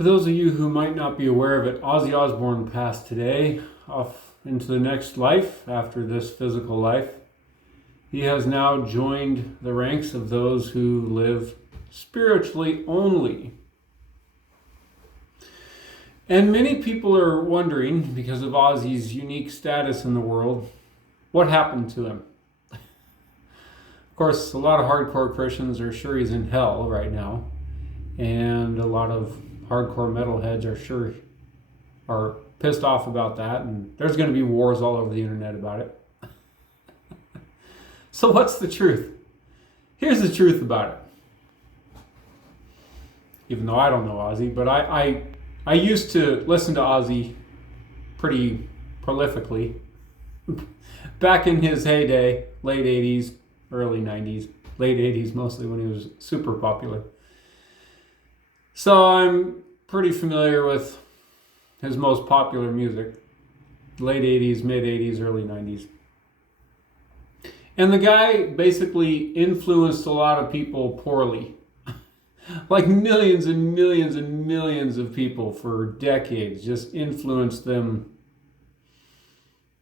For those of you who might not be aware of it, Ozzy Osbourne passed today, off into the next life after this physical life. He has now joined the ranks of those who live spiritually only. And many people are wondering, because of Ozzy's unique status in the world, what happened to him. Of course, a lot of hardcore Christians are sure he's in hell right now, and a lot of hardcore metalheads are pissed off about that, and there's going to be wars all over the internet about it. So what's the truth? Here's the truth about it. Even though I don't know Ozzy, but I used to listen to Ozzy pretty prolifically back in his heyday, late 80s, early 90s, late 80s mostly, when he was super popular. So I'm pretty familiar with his most popular music, late 80s, mid 80s, early 90s. And the guy basically influenced a lot of people poorly. Like millions and millions and millions of people for decades, just influenced them.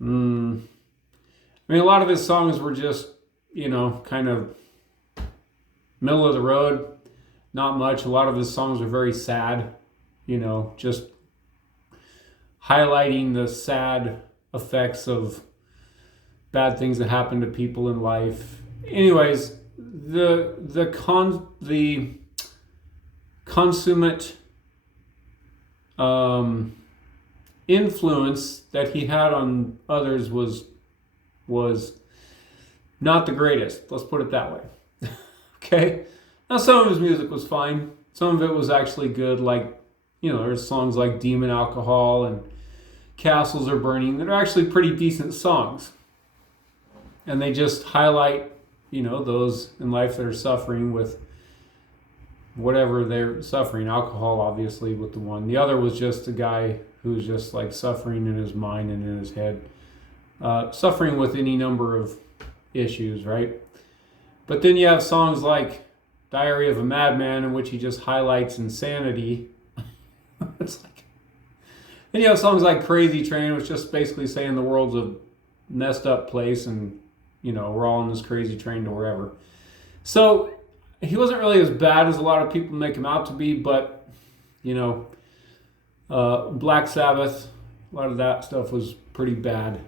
I mean, a lot of his songs were just, kind of middle of the road, not much. A lot of his songs are very sad, just highlighting the sad effects of bad things that happen to people in life. Anyways, the consummate influence that he had on others was not the greatest. Let's put it that way. Okay? Now, some of his music was fine. Some of it was actually good, like, there's songs like Demon Alcohol and Castles Are Burning that are actually pretty decent songs. And they just highlight, those in life that are suffering with whatever they're suffering. Alcohol, obviously, with the one. The other was just a guy who's just like suffering in his mind and in his head. Suffering with any number of issues, right? But then you have songs like Diary of a Madman, in which he just highlights insanity. It's like, then you have songs like Crazy Train, which just basically saying the world's a messed up place and, we're all on this crazy train to wherever. So he wasn't really as bad as a lot of people make him out to be, but, Black Sabbath, a lot of that stuff was pretty bad.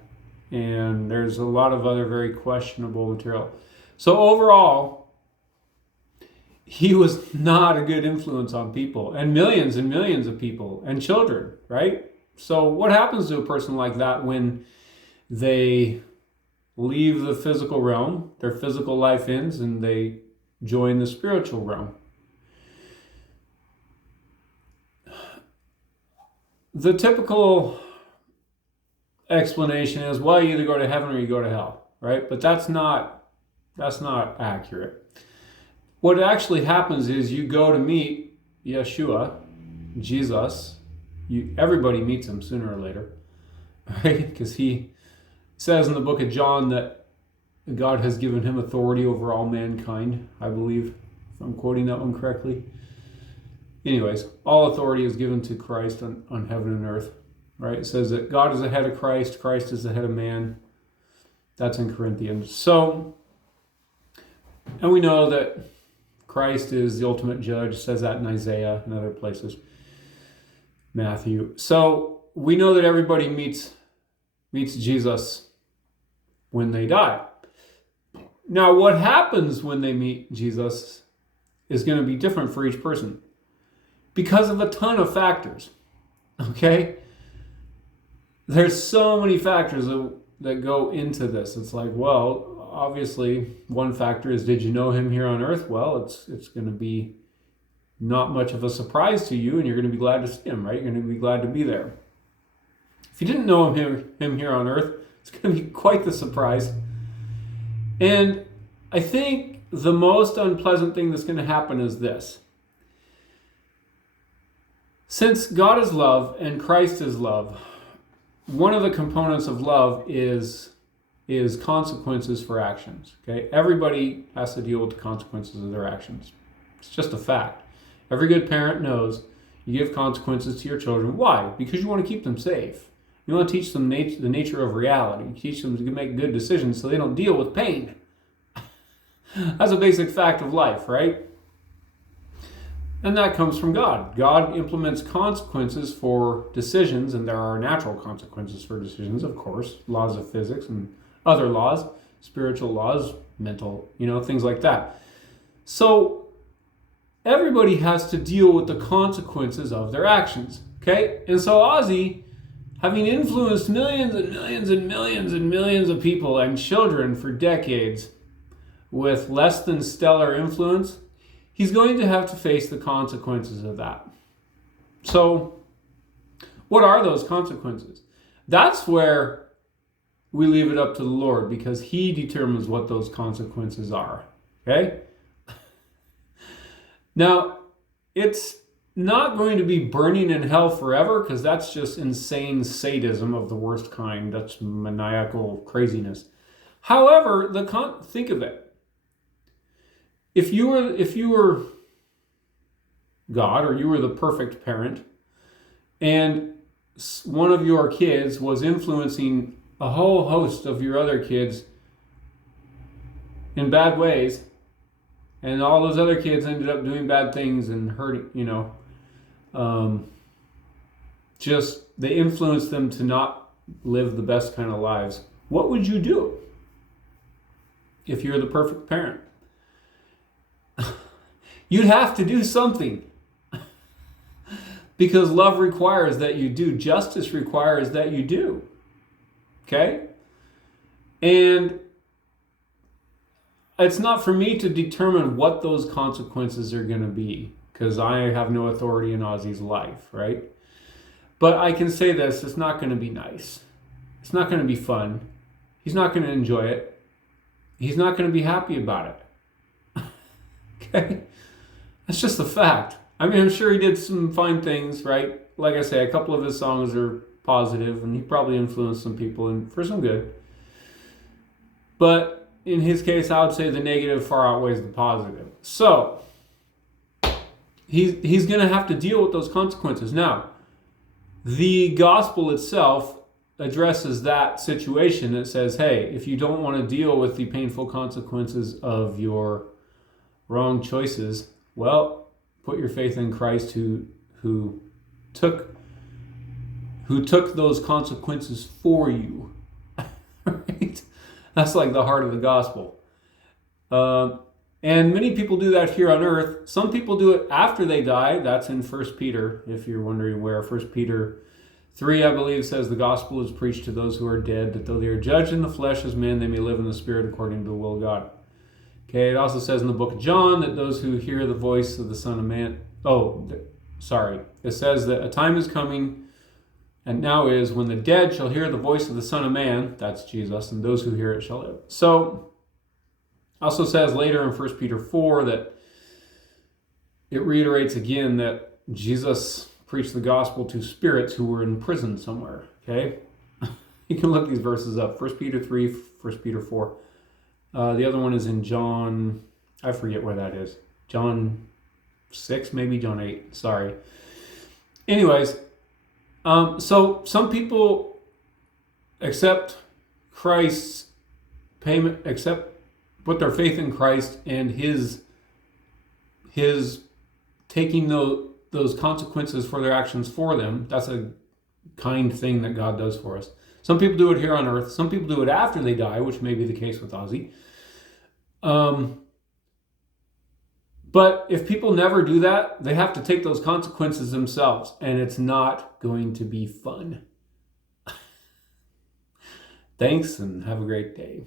And there's a lot of other very questionable material. So overall, he was not a good influence on people, and millions of people and children, right? So what happens to a person like that when they leave the physical realm, their physical life ends, and they join the spiritual realm? The typical explanation is, well, you either go to heaven or you go to hell, right? But that's not accurate. What actually happens is you go to meet Yeshua, Jesus. Everybody meets him sooner or later, right? Because he says in the book of John that God has given him authority over all mankind, I believe, if I'm quoting that one correctly. Anyways, all authority is given to Christ on heaven and earth, right? It says that God is the head of Christ, Christ is the head of man. That's in Corinthians. So, and we know that Christ is the ultimate judge, says that in Isaiah and other places, Matthew. So we know that everybody meets Jesus when they die. Now, what happens when they meet Jesus is going to be different for each person because of a ton of factors, okay? There's so many factors that go into this. It's like, well, obviously, one factor is, did you know him here on earth? Well, it's going to be not much of a surprise to you, and you're going to be glad to see him, right? You're going to be glad to be there. If you didn't know him here on earth, it's going to be quite the surprise. And I think the most unpleasant thing that's going to happen is this. Since God is love and Christ is love, one of the components of love is consequences for actions. Okay, everybody has to deal with the consequences of their actions. It's just a fact. Every good parent knows You give consequences to your children. Why? Because you want to keep them safe. You want to teach them the nature of reality. You teach them to make good decisions so they don't deal with pain. That's a basic fact of life, right? And that comes from God. God implements consequences for decisions, and there are natural consequences for decisions, of course, laws of physics and other laws, spiritual laws, mental, things like that. So everybody has to deal with the consequences of their actions, okay? And so Ozzy, having influenced millions and millions and millions and millions of people and children for decades with less than stellar influence, he's going to have to face the consequences of that. So, what are those consequences? That's where we leave it up to the Lord, because he determines what those consequences are. Okay? Now, it's not going to be burning in hell forever, because that's just insane sadism of the worst kind. That's maniacal craziness. However, think of it. If you were God, or you were the perfect parent, and one of your kids was influencing a whole host of your other kids in bad ways, and all those other kids ended up doing bad things and hurting, they influenced them to not live the best kind of lives. What would you do if you're the perfect parent? You'd have to do something, because love requires that you do. Justice requires that you do. Okay? And it's not for me to determine what those consequences are going to be, because I have no authority in Ozzy's life, right? But I can say this, it's not going to be nice. It's not going to be fun. He's not going to enjoy it. He's not going to be happy about it. Okay? That's just a fact. I mean, I'm sure he did some fine things, right? Like I say, a couple of his songs are positive, and he probably influenced some people and for some good. But in his case, I would say the negative far outweighs the positive. So he's going to have to deal with those consequences. Now, the gospel itself addresses that situation. It says, hey, if you don't want to deal with the painful consequences of your wrong choices, well, put your faith in Christ who took those consequences for you. Right? That's like the heart of the gospel. And many people do that here on earth. Some people do it after they die. That's in 1 Peter, if you're wondering where. 1 Peter 3, I believe, says the gospel is preached to those who are dead, that though they are judged in the flesh as men, they may live in the spirit according to the will of God. Okay, it also says in the book of John that those who hear the voice of the Son of Man... It says that a time is coming, and now is, when the dead shall hear the voice of the Son of Man, that's Jesus, and those who hear it shall live. So, also says later in 1 Peter 4 that it reiterates again that Jesus preached the gospel to spirits who were in prison somewhere. Okay? You can look these verses up. 1 Peter 3, 1 Peter 4. The other one is in John, I forget where that is. John 6, maybe John 8. Sorry. Anyways, so some people accept Christ's payment, put their faith in Christ and his taking those consequences for their actions for them. That's a kind thing that God does for us. Some people do it here on earth. Some people do it after they die, which may be the case with Ozzy. But if people never do that, they have to take those consequences themselves, and it's not going to be fun. Thanks, and have a great day.